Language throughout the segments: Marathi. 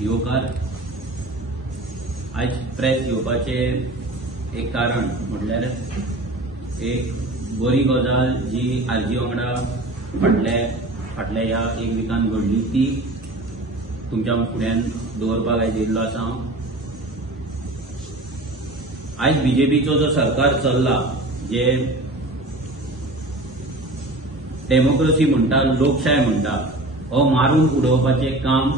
येवकार आज प्रेस येवपाचे एक कारण म्हटल्यार एक बरी गजाल जी आरजी वांगडा फाटल्या ह्या एक विकान घडली ती तुमच्या फुड्यान दवरपाक आयज येयल्लो आसा हांव। आज बीजेपीचो जो सरकार चल्ला जे डेमोक्रेसी म्हणटा लोकशाय म्हणटा हो मारून उडोवपाचे काम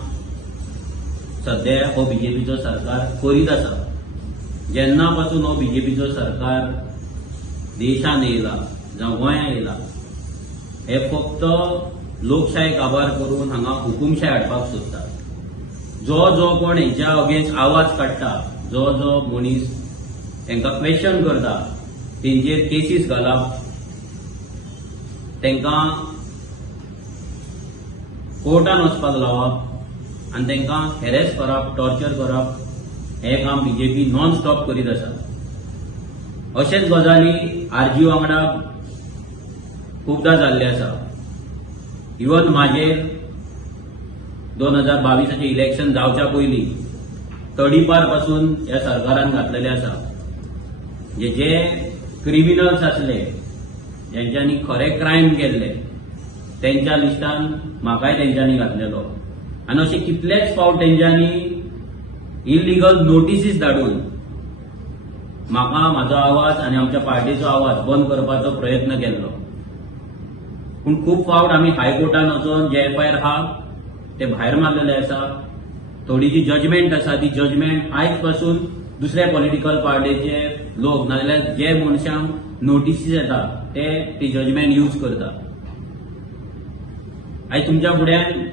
सध्या हो बीजेपीचो सरकार करीत आसा। जेन्ना पासून हो बीजेपीचो सरकार देशान येयला जावं गोंयां येयला हे फक्त लोकशाय काबार करून हांगा हुकुमशाय हाडपाक सोदता। जो कोण हेंच्या अगेन्स्ट आवाज काडटा, जो मनीस तांकां क्वेश्चन करता, तेंचेर केसीस घालप, तांकां कोर्टान वचपाक लावप आनी तांकां हेरेस करप, टॉर्चर करप हे काम बीजेपी नॉन स्टॉप करीत आसा। अशेच गजाली आरजी वांगडा खूबदां जाल्ले आसा। इवन म्हाजेर 2022 इलेक्शन जावच्या पयलीं तडीपार पासून ह्या सरकारान घातलेले आसा। जे क्रिमिनल्स आसले, ज्यांच्यांनी खरे क्रायम केल्ले, त्यांच्या लिस्टान म्हाकाय तेंच्यांनी घातलेलो आनी अशे कितलेच फावट तेंच्यांनी इलिगल नोटिसीस धाडून म्हाका म्हाजो आवाज आनी आमच्या पार्टीचो आवाज बंद करपाचो प्रयत्न केल्लो। पूण खूब फावट आमी हायकोर्टान वचून जे एफआयआर आहा ते भायर मारलेले आसा। थोडी जी जजमेंट आसा ती जजमेंट आयज पासून दुसऱ्या पॉलिटिकल पार्टीचे लोक नाजाल्यार जे मनशांक नोटिसीस येता ते ती जजमेंट यूज करता। आयज तुमच्या फुड्यान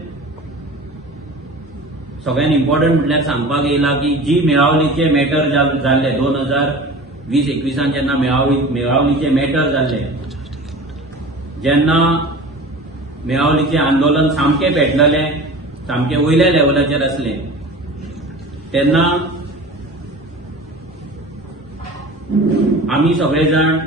सगळ्यात इम्पॉर्टंट म्हटल्यार सांगपाक येयला की जी मेळावलीचे मॅटर जाल्ले 2020-21 जेन्ना मेळावलीचे मॅटर जाल्ले, जेन्ना मेळावलीचे आंदोलन सामके पेटलेले, सामके वयल्या लेवलाचेर असले, तेन्ना आमी सगळे जाण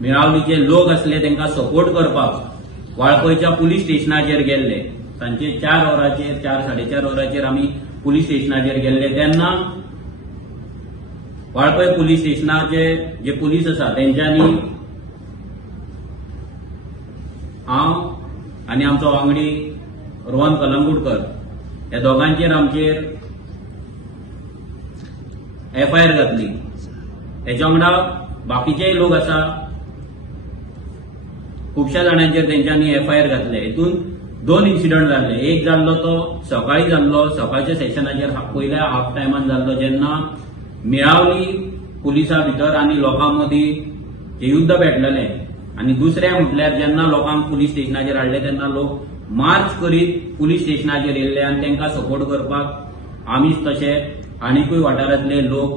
मेळावलीचे लोक असले तांकां सपोर्ट करपाक वाळपयच्या पुलीस स्टेशनाचेर गेल्ले। सांजचे 4-4:30 वरांचेर आमी पुलीस स्टेशनाचेर गेल्ले तेन्ना वाळपय पुलीस स्टेशनाचे जे पुलीस आसा तेंच्यांनी हांव आनी आमचो वांगडी रोहन कलंगूटकर ह्या दोगांचेर आमचेर एफआयआर घातली। तेच्या वांगडा बाकीचेय लोक आसा, खुबश्या जाणांचेर तेंच्यांनी एफआयआर घातले। हितून 2 इन्सिडंट जाल्ले। एक जाल्लो तो सकाळी जाल्लो, सकाळच्या सेशनाचेर पयल्या हाफ टायमान जाल्लो जेन्ना मेळावली पुलिसां भितर आनी लोकां मदीं जे युद्ध पेटलेलें। आनी दुसरें म्हटल्यार जेन्ना लोकांक पुलीस स्टेशनाचेर हाडले तेन्ना लोक मार्च करीत पुलीस स्टेशनाचेर येयल्ले आनी तांकां सपोर्ट करपाक आमीच तशे आनीकूय वाठारांतले लोक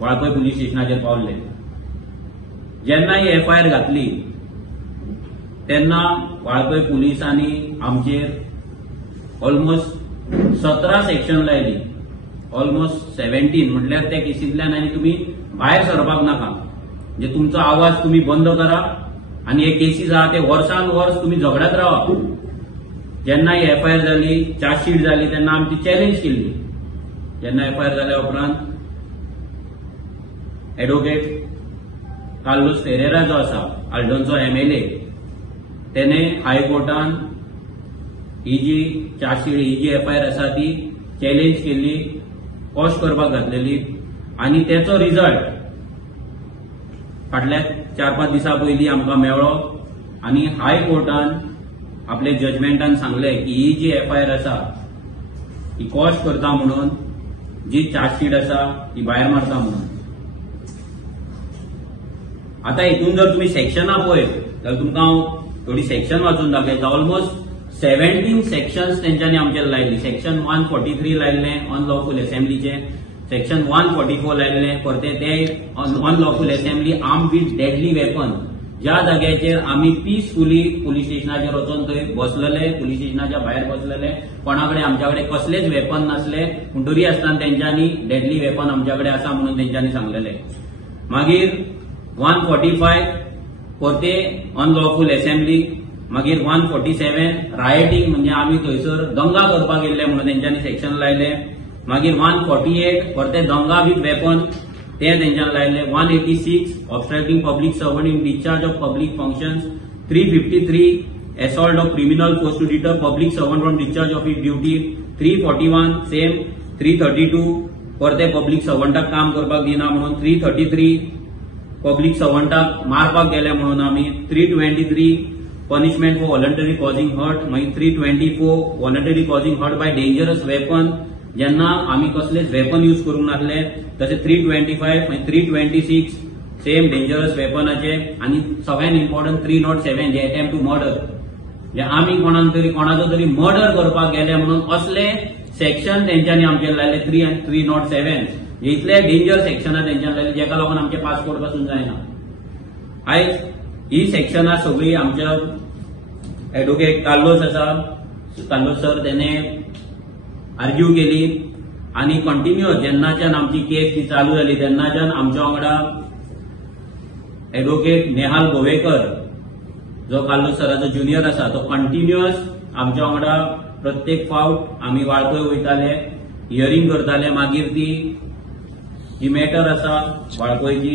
वाळपय पुलीस स्टेशनाचेर पावल्ले। जेन्ना ही एफआयआर घातली तेन्ना वाळपय पुलिसांनी आमचेर ऑलमोस्ट 17 सेक्शन लायली, ऑलमोस्ट 17 म्हटल्यार त्या केसींतल्यान आनी तुमी भायर सरपाक नाका, म्हणजे तुमचो आवाज तुम्ही बंद करा आनी हे केसीस आहा ते वर्सान वर्स तुम्ही झगडत रावा। जेन्ना ही एफआयआर जाली, चार्जशीट जाली तेन्ना आमी ती चॅलेंज केल्ली। जेन्ना एफआयआर जाल्या उपरांत एडवोकेट कार्लोस फेरेरा जो आसा आल्डोनचो एमएलए तेने हायकोर्टान ही जी चार्जशीट ही जी एफआयआर आसा ती चॅलेंज केल्ली, कॉश करपाक घातलेली आनी तेचो रिजल्ट फाटल्या 4-5 दिसां पयलीं आमकां मेळ्ळो आनी हायकोर्टान आपले जजमेंटान सांगले की ही जी एफआयआर आसा ही कॉश करता म्हणून, जी चार्जशीट आसा ती भायर मारता म्हणून। आता हितून जर तुम्ही सेक्शनां पळयत जाल्यार तुमकां हांव थोडी सेक्शन वाचून दाखयता। ऑलमोस्ट 17 सेक्शन्स तेंच्यांनी आमचेर लायली। सेक्शन 143 लायिल्ले अनलॉफूल असेंब्लीचे, सेक्शन 144 लायिल्ले परते ते unlawful assembly armed with deadly weapon. ज्या जाग्याचेर आमी पीसफुली पुलीस स्टेशनाचेर वचून थंय बसलेले, पुलीस स्टेशनाच्या भायर बसलेले, कोणाकडे आमच्याकडे कसलेच वेपन नासले, पूण तरी आसतना तेंच्यांनी डेडली वेपन आमच्याकडे आसा म्हणून तेंच्यांनी सांगलेले। मागीर 145 परते अनलॉफूल असेंब्ली मागीर 147 रायटिंग म्हणजे आम्ही थंयसर दंगा करपाक गेल्ले म्हणून तेंच्यांनी सेक्शन लायले. मागीर 148 परते दंगा विथ वेपन ते तेंच्यान लायले. 186 obstructing public servant in discharge of public functions. 353 assault of criminal force to deter public servant from discharge of his duty. 341 same. 332 परते पब्लिक सर्वंटाक काम करपाक दिना म्हणून. 333 पब्लिक सर्वंटाक मारपाक गेले म्हणून आमी. 323 punishment for voluntary causing hurt. मागीर 324 voluntary causing hurt by dangerous weapon जेन्ना आमी कसलेच वेपन यूज करूंक नासले. तशें 325 मागीर 326 सेम डेंजरस वेपनाचे. आनी सगळ्यात इम्पॉर्टंट 307 जे अटेम्प्ट टू मर्डर जे आमी कोणाचो तरी मर्डर करपाक गेले म्हणून असले सेक्शन तेंच्यांनी आमचे लायले. 307 इतले डेंजर सेक्शनां तेंच्यान लायले जेका लागून आमचे पासपोर्ट पासून जायना. आयज ही सेक्शनां सगळी आमच्या एडवोकेट कार्लोस आसा, कार्लोस सर तेने आर्ग्यू केली आणि कंटिन्युअस जेन्नाच्यान आमची केस ती चालू जाली तेन्नाच्यान आमच्या वांगडा एडवोकेट नेहाल गोवेकर जो कार्लोस सराचो ज्युनियर आसा तो कंटिन्युअस आमच्या वांगडा प्रत्येक फावट आमी वाळपय वयताले, हियरिंग करताले. मागीर ती जी मॅटर आसा वाळपयची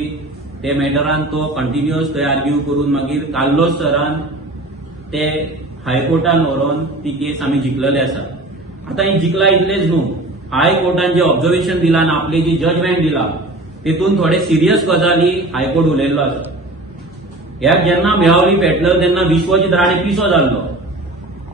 ते मॅटरान तो कंटिन्युअस थंय आर्ग्यू करून मागीर कार्लोस सरान ते हायकोर्टान व्हरून ती केस आमी जिखलेले आसा. आता ही जिखला इतलेच न्हू, हायकोर्टान जे ऑब्झर्वेशन दिला आनी आपले जी जजमेंट दिला तेतून थोडे सिरियस गजाली हायकोर्ट उलयल्लो आसा. ह्याक जेन्ना मेळावली पेटलो तेन्ना विश्वजीत राणे पिसो जाल्लो.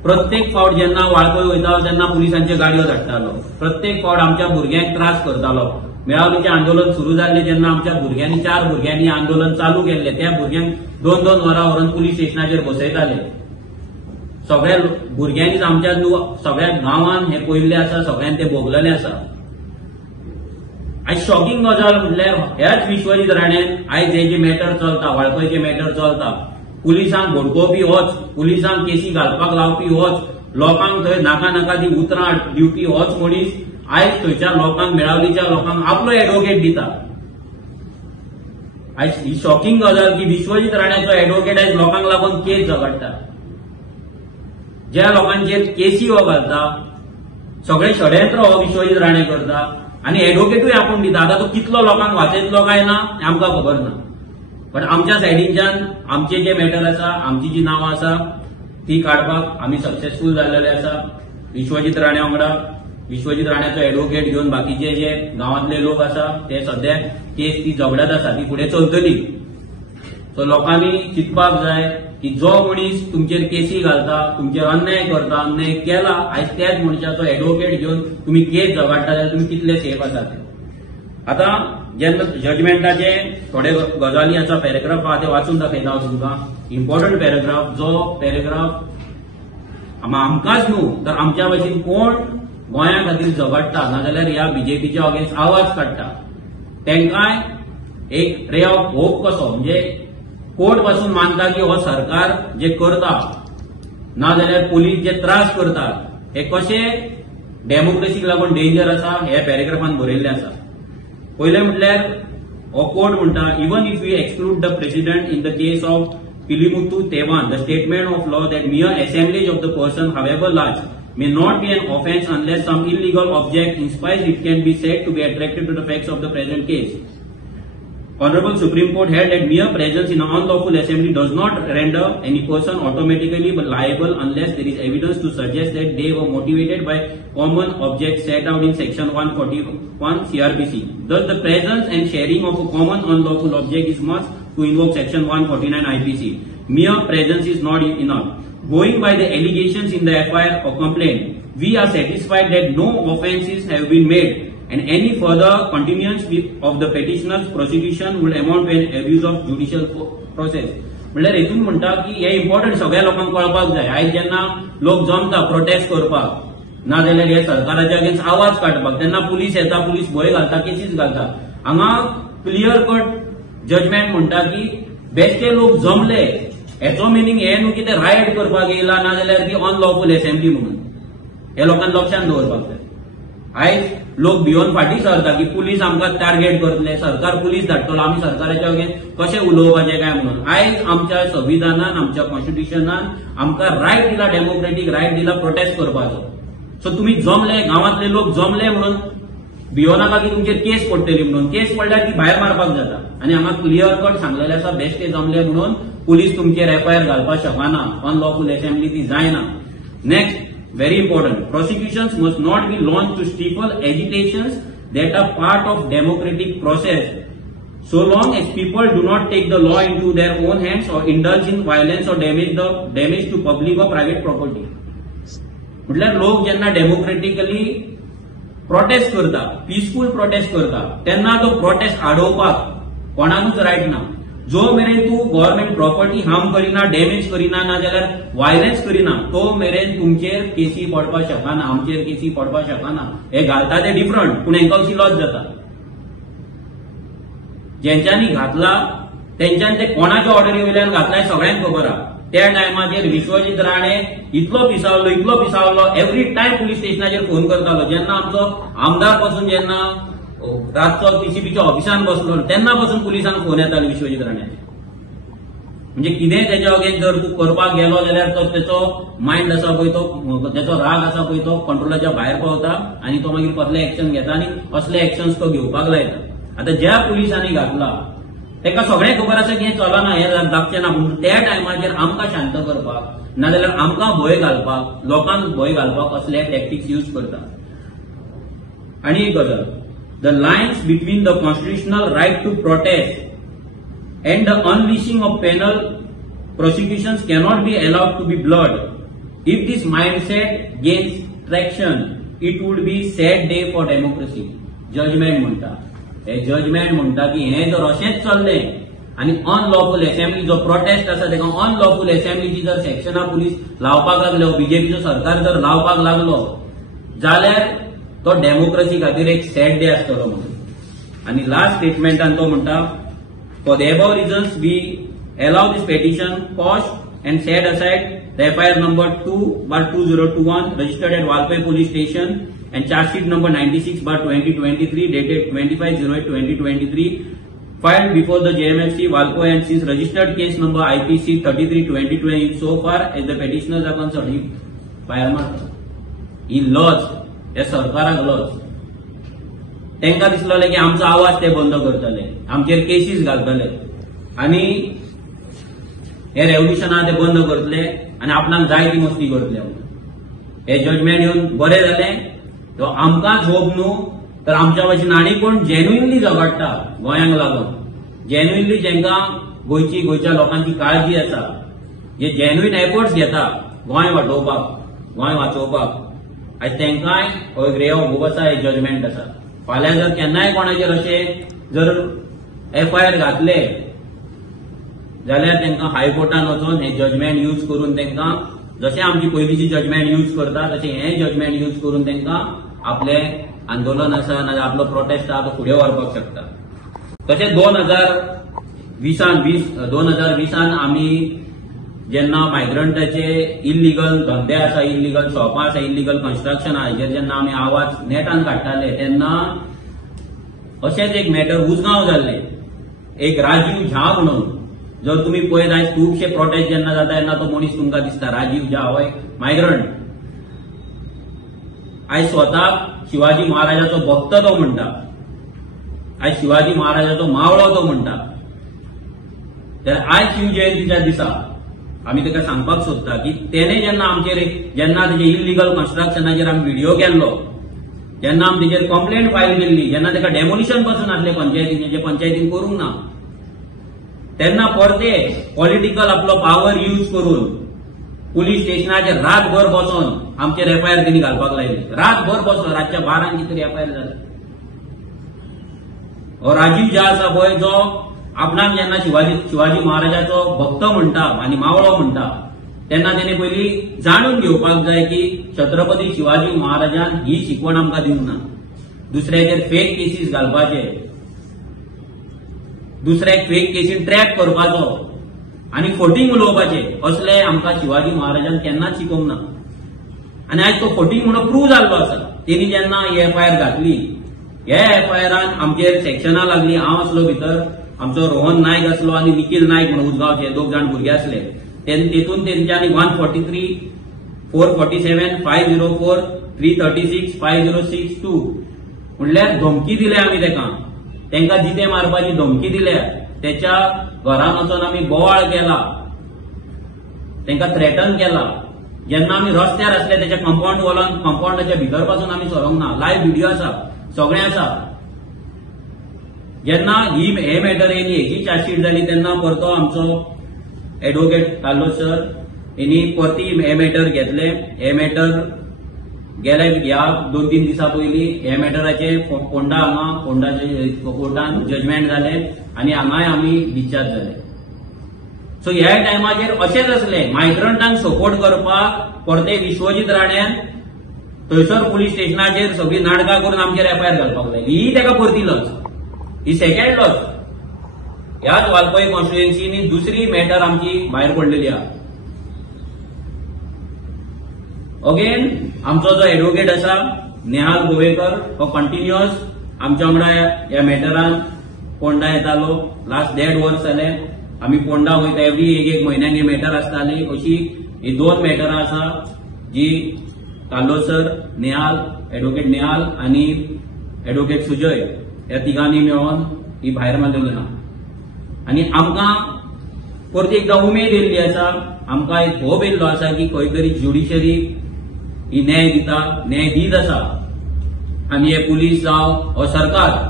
प्रत्येक फावट जेन्ना वाळपय वयता तेन्ना पुलिसांच्यो गाडयो धाडटालो. प्रत्येक फावट आमच्या भुरग्यांक त्रास करतालो. मेळावलीचें आंदोलन सुरू जाल्लें जेन्ना आमच्या भुरग्यांनी 4 भुरग्यांनी आंदोलन चालू केल्लें त्या भुरग्यांक 2-2 वरां व्हरून पुलीस स्टेशनाचेर बसयताले. सगळ्या भुरग्यांनीच आमच्या सगळ्या गांवांत हे पयल्ले आसा, सगळ्यांनी ते भोगलेले आसा. आयज शॉकिंग गजाल म्हटल्यार ह्याच विश्वजीत राणेन आयज हे जे मॅटर चलता वाळपयचे मॅटर चलता पुलिसांक भडकोवपी होच, पुलिसांक केसी घालपाक लावपी होच, लोकांक थंय नाका नाका ती उतरां दिवपी होच मनीस आयज थंयच्या लोकांक मेळावलीच्या लोकांक आपलो एडवोकेट दिता. आयज ही शॉकिंग गजाल की विश्वजीत राण्याचो एडवोकेट आयज लोकांक लागून केस झगडटा. ज्या लोकांचेर केसी हो घालता सगळे षडयंत्र हो विश्वजीत राणे करता आणि एडवोकेटूय आपूण दिता. आता तो कितलो लोकांक वाचयतलो काय ना आमकां खबर ना, पण आमच्या सायडींच्यान आमचे जे मॅटर आसा, आमची जी नांवां आसा ती काडपाक आमी सक्सेसफूल जाल्लेले आसा. विश्वजीत राणे वांगडा विश्वजीत राण्याचो एडवोकेट घेवन बाकीचे जे गांवांतले लोक आसा ते सध्या केस ती झगडत आसा ती फुडें चलतली. सो लोकांनी चिंतपाक जाय की जो मनीस तुमचेर केसी घालता, तुमचेर अन्याय करता, अन्याय केला, आयज त्याच मनशाचो एडवोकेट घेवन तुम्ही केस झगडटा जाल्यार तुम्ही कितले सेफ आसात. आता जेन्ना जजमेंटाचे थोडे गजाली आसा, पॅरेग्राफ आहा ते वाचून दाखयता हांव तुमकां. इम्पॉर्टंट पॅरेग्राफ जो पॅरेग्राफ आमकांच न्हू तर आमच्या भाशेन कोण गोंया खातीर झगडटा नाजाल्यार ह्या बीजेपीच्या अगेन्स्ट आवाज काडटा तेंकांय एक रे ऑफ होप कसो, म्हणजे कोर्ट पासून मानता की हो सरकार जे करता नाजाल्यार पुलीस जे त्रास करतात हे कशे डेमोक्रेसीक लागून डेंजर आसा हे पॅरेग्राफान बरयल्ले आसा. पयले म्हटल्यार हो कोर्ट म्हणटा even if we exclude the president in the case of Pilimuthu Thevan the statement of law that mere assemblage of the person however large may not be an offence unless some illegal object inspires it can be said to be attracted to the facts of the present case. Honorable Supreme Court held that mere presence in an unlawful assembly does not render any person automatically liable unless there is evidence to suggest that they were motivated by common objects set out in section 141 CRPC. Thus the presence and sharing of a common unlawful object is must to invoke section 149 IPC. Mere presence is not enough. Going by the allegations in the FIR or complaint, we are satisfied that no offences have been made and any further continuance of the petitioner's prosecution would amount to an abuse of judicial process. म्हळ्यार हेतून म्हणटा की हे इम्पॉर्टंट सगळ्या लोकांक कळपाक जाय. आयज जेन्ना लोक जमता प्रोटेस्ट करपाक नाजाल्यार हे सरकाराच्या अगेन्स्ट आवाज काडपाक तेन्ना पुलीस येता, पुलीस भंय घालता, केसीस घालता. हांगा क्लियर कट जजमेंट म्हणटा की बेश्टे लोक जमले हेचो मिनींग हे न्हू की ते रायट करपाक येयला नाजाल्यार ती अनलॉफूल असेंब्ली म्हणून. हे लोकांनी लक्षांत दवरपाक जाय. आयज लोक भिवन फाटी सरता की पुलीस आमकां टार्गेट करतले, सरकार पुलीस धाडटलो, आमी सरकाराच्या अगेन्स्ट कशें उलोवपाचें काय म्हणून. आयज आमच्या संविधानान, आमच्या कॉन्स्टिट्युशनान आमकां रायट दिला, डेमोक्रेटीक रायट दिला प्रोटेस्ट करपाचो. सो तुम्ही जमले, गांवांतले लोक जमले म्हणून भिवो नाका की तुमचेर केस पडटली म्हणून. केस पडल्यार ती भायर मारपाक जाता. आनी हांगा क्लियर कट सांगलेलें आसा, बेश्टे जमले म्हणून पुलीस तुमचेर एफआयआर घालपाक शकना. अनलॉफुल असेंब्ली ती जायना. Next, very important, prosecutions must not be launched to stifle agitations that are part of democratic process, so long as people do not take the law into their own hands or indulge in violence or damage to public or private property. म्हटल्यार लोक जेन्ना डेमोक्रेटिकली प्रोटेस्ट करता, पीसफुल प्रोटेस्ट करता, तेन्ना तो प्रोटेस्ट आडोवपाक कोणाकूच रायट ना. जो मेरेन तू गव्हर्नमेंट प्रॉपर्टी हार्म करिना, डॅमेज करिना, ना जाल्यार वायलन्स करिना, तो मेरेन तुमचेर केसी पडपाक शकना, आमचेर केसी पडपाक शकना. हे घालता ते डिफरंट, पूण हेंका अशी लॉस जाता. जेंच्यांनी घातला तेंच्यांनी ते कोणाच्या ऑर्डरी वयल्यान घातलाय सगळ्यांक खबर आहा. त्या टायमाचेर विश्वजीत राणे इतलो पिसावलो, एवरी टायम पुलीस स्टेशनाचेर फोन करतालो. जेन्ना आमचो आमदार पासून जेन्ना रातचो पीसीबीच्या ऑफिसान बसलो तेन्ना पासून पुलिसांक फोन येताले विश्वजीत राण्याचे. म्हणजे कितेंय तेच्या अगेन्स्ट जर तूं करपाक गेलो जाल्यार तो तेचो मायंड आसा पळय, तो तेचो राग आसा पळय, तो कंट्रोलाच्या भायर पावता आनी तो मागीर कसले एक्शन घेता आनी असले एक्शन्स तो घेवपाक लायता. आता ज्या पुलिसांनी घातला तेका सगळें खबर आसा की हें चलना, हें जावचें ना. पूण त्या टायमाचेर आमकां शांत करपाक, नाजाल्यार आमकां भंय घालपाक, लोकांक भंय घालपाक असले टॅक्टिक्स यूज करता. आनी एक गजाल, the lines between the constitutional right to protest and the unleashing of penal prosecutions cannot be allowed to be blurred. If this mindset gains traction, it would be sad day for democracy. Judgment म्हणटा, हे जजमेंट म्हणटा की हे जर अशेंच चल्लें आनी अनलॉफुल असेंब्ली जो प्रोटेस्ट आसा तेका अनलॉफुल असेंब्लीची जर सेक्शनां पुलीस लावपाक लागलो, बीजेपीचो सरकार जर लावपाक लागलो जाल्यार तो डेमोक्रेसी खातीर एक सॅड डे आसतलो म्हणून. आनी लास्ट स्टेटमेंटान तो म्हणटा, for the above reasons we allow this petition cost and set aside the FIR number 2/2021 registered at Walpai Police Station and charge sheet number 96/2023 dated 25/08/2023 filed before the JMFC Walpai, and since registered case number IPC 33/2020 so far as the petitioners are concerned. He fire मारता, ही लॉज हे सरकाराक लॉज. तांकां दिसलें की आमचो आवाज ते बंद करतले, आमचेर केसीस घालतले आनी हे रेव्होल्युशन ते बंद करतले आनी आपणाक जाय ती मस्ती करतले. हे जजमेंट येवन बरें जालें. तो आमकांच होप न्हू तर आमच्या भाशेन आनी कोण जेन्युइनली झगडटा गोंयांक लागून, जेन्युइनली जेंकां गोंयच्या लोकांची काळजी आसा, जे जेन्युइन एफर्ट्स घेता गोंय वाटोवपाक, गोंय वाचोवपाक, आज तांकांय हो रे ऑफ होप आसा, हे जजमेंट आसा. फाल्यां जर केन्नाय कोणाचेर अशें जर एफआयआर घातले जाल्यार तांकां हायकोर्टान वचून हे जजमेंट यूज करून तांकां जशें आमची पयलींची जजमेंट यूज करता तशें हे जजमेंट यूज करून तांकां आपले आंदोलन आसा ना आपलो प्रोटेस्ट आसा तो फुडें व्हरपाक शकता. तशेंच 2020 आमी जेन्ना मायग्रंटाचे इल्लीगल धंदे आसा, इल्लीगल शॉपां आसा, इल्लीगल कन्स्ट्रक्शन आसा, हेजेर जेन्ना आमी आवाज नेटान काडटाले तेन्ना अशेंच एक मॅटर उजगांव जाल्लें. एक राजीव झा म्हणून, जर तुमी पळयत आयज खुबशे प्रोटेस्ट जेन्ना जाता तेन्ना तो मनीस तुमकां दिसता, राजीव झा हो एक मायग्रंट. आयज स्वताक शिवाजी महाराजाचो भक्त तो म्हणटा, आयज शिवाजी महाराजाचो मावळो तो म्हणटा. तर आयज शिवजयंतीच्या दिसा आमी ताका सांगपाक सोदता की तेणे जेन्ना आमचेर जेन्ना तेजे इल्लीगल कन्स्ट्रक्शनाचेर आमी व्हिडिओ केल्लो, जेन्ना आमी तेजेर कंप्लेंट फायल केल्ली, जेन्ना ताका डेमोलिशन पासून आसले पंचायतीन, जे पंचायतीन करूंक ना, तेन्ना परते पॉलिटिकल आपलो पावर यूज करून पुलीस स्टेशनाचेर रातभर बसून आमचेर एफआयआर तेणी घालपाक लायली. रातभर बसलो, रातच्या 12 कितें एफआयआर जाली. हो राजीव झा आसा पळय, जो आपणाक जेन्ना शिवाजी महाराजाचो भक्त म्हणटा आनी मावळो म्हणटा तेन्ना तेणे पयलीं जाणून घेवपाक जाय की छत्रपती शिवाजी महाराजान ही शिकवण आमकां दिवंक ना. दुसऱ्याचेर फेक केसीस घालपाचे, दुसऱ्याक फेक केसीन ट्रॅप करपाचो आनी फोटींग उलोवपाचे, असले आमकां शिवाजी महाराजान केन्नाच शिकोवंक ना. आनी आयज तो फोटींग म्हणून प्रूव्ह जाल्लो आसा. तेणी जेन्ना ही एफआयआर घातली, ह्या एफआयआरान आमचेर सेक्शनां लागली. हांव आसलो भितर, आमचो रोहन नायक आसलो आनी निखिल नायक म्हणून उजगांवचे 2 जाण भुरगे आसले. तेतून तेंच्यांनी 143, 447, 504, 336, 5062 म्हणल्यार धमकी दिल्या. आमी तेंका जिते मारपाची धमकी दिल्या. त्याच्या घरान वचून आमी बोवाळ केला, तेंका थ्रेटन केला. जेन्ना आमी रस्त्यार असले त्याच्या कंपाऊंडाच्या भितर पासून आमी सरोंक ना. लायव्ह व्हिडिओ आसा, सगळें आसा. जेन्ना हे मॅटर येयली, हेची चार्जशीट जाली, तेन्ना परतो आमचो एडव्होकेट काल्लोस सर हेणी परती हे मॅटर घेतले. हे मॅटर गेल्या ह्या 2-3 दिसा पयली हे मॅटराचे फोंडाचे कोर्टान जजमेंट जाले आनी हांगाय आमी डिस्चार्ज जाले. सो ह्या टायमाचेर अशेंच असले मायग्रंटांक सपोर्ट करपाक परते विश्वजीत राण्यान थंयसर पुलीस स्टेशनाचेर सगळी नाटकां करून आमचेर एफआयआर घालपाक लायली. ही तेका परती लॉस, ही सेकंड लॉस. ह्याच वालपय कॉन्स्टिट्युएन्सीनी दुसरी मॅटर आमची भायर पडलेली आहा. अगेन आमचो जो एडव्होकेट आसा नेहाल गोवेकर, हो कंटिन्युअस आमच्या वांगडा ह्या मॅटरान पोंडा येतालो. लास्ट 1.5 वर्स जाले आमी पोंडा वयता. एवरी एक म्हयन्याक ही मॅटर आसताली. अशी ही 2 मॅटरां आसा जी काल्लोस सर, नेहाल, एडव्होकेट नेहाल आनी एडव्होकेट सुजय ह्या तिगांनी मेळोन ही भायर मारलेली आहा. आनी आमकां परती एकदां उमेद येयल्ली आसा, आमकां एक होप येयल्लो आसा की खंय तरी ज्युडिशरी ही न्याय दिता, न्याय दीत आसा. आनी हे पुलीस जावं हो सरकार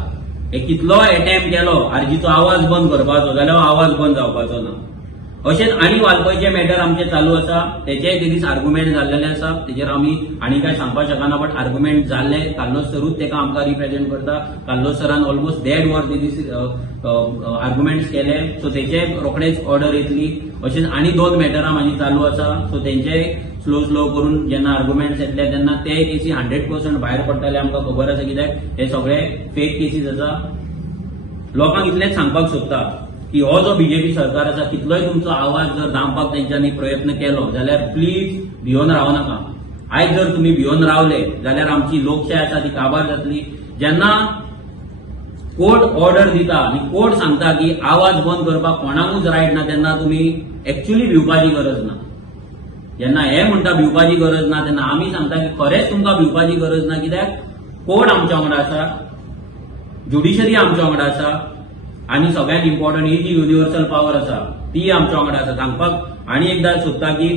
हे कितलो अटेम्प्ट केलो आरजीचो आवाज बंद करपाचो, जाल्यार आवाज बंद जावपाचो ना. अशेंच आनी वालपयचे मॅटर आमचे चालू आसा. तेचेय ते दीस आर्ग्युमेंट जाल्लेले आसा. तेचेर आमी आनी काय सांगपाक शकना, बट आर्ग्युमेंट जाल्ले. काल्लोस सरूच तेका आमकां रिप्रेझेंट करता. काल्लोस सरान ऑलमोस्ट 1.5 वर ते दीस आर्ग्युमेंट्स केले. सो तेचे रोखडेच ऑर्डर येतली. अशेंच आनी 2 मॅटरां म्हाजी चालू आसा. सो तेंचे स्लो करून जेन्ना आर्ग्युमेंट्स येतले तेन्ना ते केसी 100% भायर पडटले. आमकां खबर आसा कित्याक हे सगळे फेक केसीस आसा. लोकांक इतलेंच सांगपाक सोदता की हो जो बीजेपी सरकार आसा, कितलोय तुमचो आवाज जर दामपाक तेंच्यांनी प्रयत्न केलो जाल्यार प्लीज भिवन रावं नाका. आयज जर तुमी भिवन रावले जाल्यार आमची लोकशाय आसा ती काबार जातली. जेन्ना कोर्ट ऑर्डर दिता आनी कोर्ट सांगता की आवाज बंद करपाक कोणाकूच रायट ना, तेन्ना तुमी एक्चुअली भिवपाची गरज ना. जेन्ना हे म्हणटा भिवपाची गरज ना, तेन्ना आमी सांगता की खरेंच तुमकां भिवपाची गरज ना. कित्याक कोर्ट आमच्या वांगडा आसा, ज्युडिशरी आमच्या वांगडा आसा आनी सगळ्यांत इम्पॉर्टंट ही जी युनिव्हर्सल पॉवर आसा ती आमच्या वांगडा आसा. सांगपाक आनी एकदां सोदता की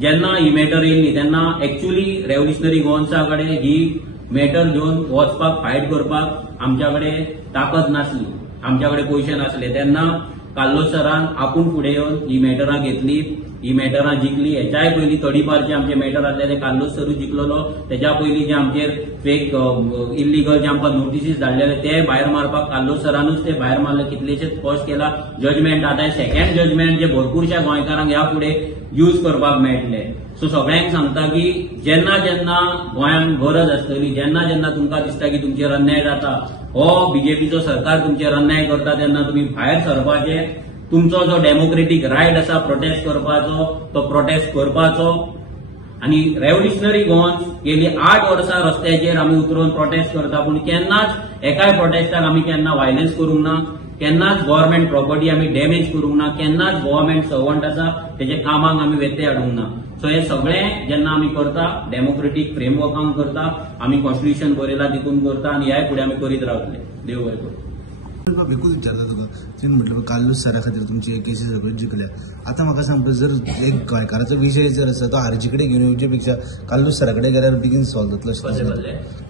जेन्ना ही मॅटर येयली तेन्ना एक्चुअली रेव्होल्युशनरी गोवन्सा कडेन ही मॅटर घेवन वचपाक फायट करपाक आमच्या कडेन ताकद नासली, आमच्या कडेन पयशे नासले. तेन्ना काल्लोस सरान आपूण फुडें येवन ही मॅटरां घेतली, ही मॅटरां जिखली. हेच्याय पयलीं तडीपारचे आमचे मॅटर आसले ते काल्लोस सरूच जिखलेलो. तेच्या पयलीं जे आमचेर फेक इल्लिगल जे आमकां नोटिसीस धाडलेले ते भायर मारपाक काल्लोस सरानूच ते भायर मारले. कितलेशेच कॉस्ट केला. जजमेंट आतां सेकंड जजमेंट जे भरपूरशा गोंयकारांक ह्या फुडें यूज करपाक मेळटले. सो सगळ्यांक सांगता की जेन्ना जेन्ना गोंयांत गरज आसतली, जेन्ना जेन्ना तुमकां दिसता की तुमचेर अन्याय जाता, हो बीजेपीचो सरकार तुमचेर अन्याय करता, तेन्ना तुमी भायर सरपाचे. तुमचो जो डेमोक्रेटीक रायट आसा प्रोटेस्ट करपाचो, तो प्रोटेस्ट करपाचो. आनी रेव्होल्युशनरी गोवन्स गेली 8 वर्सां रस्त्याचेर आमी उतरून प्रोटेस्ट करता, पूण केन्नाच एकाय प्रोटेस्टाक आमी केन्ना वायलन्स करूंक ना, केन्नाच गव्हर्मेंट प्रॉपर्टी आमी डॅमेज करूंक ना, केन्नाच गव्हर्मेंट सर्वंट आसा तेजे कामाक आमी व्यत्यय हाडूंक ना. सो हे सगळें जेन्ना आमी करता डेमोक्रेटीक फ्रेमवर्कान करता, आमी कॉन्स्टिट्युशन बरयला तितून करता आनी ह्याय फुडें आमी करीत रावतले. देव बरें करूं. बिलकुल विचारता तुका तुवें म्हटलें काल्लोस सरा खातीर तुमचे केसी सगळ्यो जिखल्या. आतां म्हाका सांग जर एक गोंयकाराचो विशय जर आसा तो आरजी कडेन घेवन येवचे पेक्षा काल्लोस सरा कडेन गेल्यार बेगीन सॉल्व जातलो.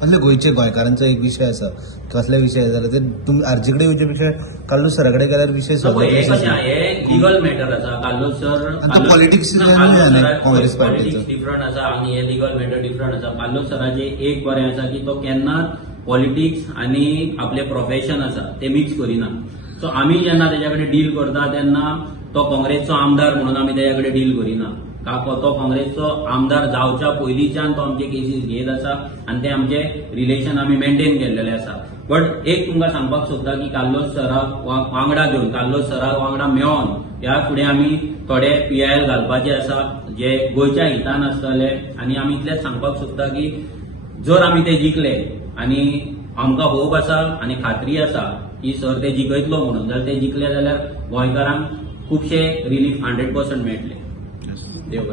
कसले गोंयचे गोंयकारांचो एक विशय आसा, कसले विशय जाल्यार ते तुमी आरजी कडेन येवचे पेक्षा काल्लोस सरा कडेन गेल्यार विशय सॉल्व जातलो. हे लिगल मॅटर आसा. काल्लोस सर पॉलिटिक्स काँग्रेस पार्टीचो डिफरंट आसा आनी हे लिगल मॅटर डिफरंट आसा. काल्लोस सराचे एक बरें आसा की तो केन्नाच पॉलिटिक्स आणि आपले प्रोफेशन आसा ते मिक्स करिना. सो आमी जेन्ना तेच्या कडेन डील करता तेन्ना तो काँग्रेसचो आमदार म्हणून आमी तेच्या कडेन डील करिना. तो काँग्रेसचो आमदार जावच्या पयलींच्यान तो आमचे केसीस घेत आसा आनी ते आमचे रिलेशन आमी मेंटेन केल्लेले आसा. बट एक तुमकां सांगपाक सोदता की काल्लोस सराक वांगडा घेवन काल्लोस सराक वांगडा मेळोन ह्या फुडें आमी थोडे PIL घालपाचे आसा जे गोंयच्या हितान आसतले. आनी आमी इतलेंच सांगपाक सोदता की जर आमी ते जिखले आणि आमकां होप आसा आणि खात्री आसा की सर ते जिखयतलो म्हणून, जर ते जिखले जाल्यार गोंयकारांक खुबशे रिलीफ 100% मेळटले. देव बरें.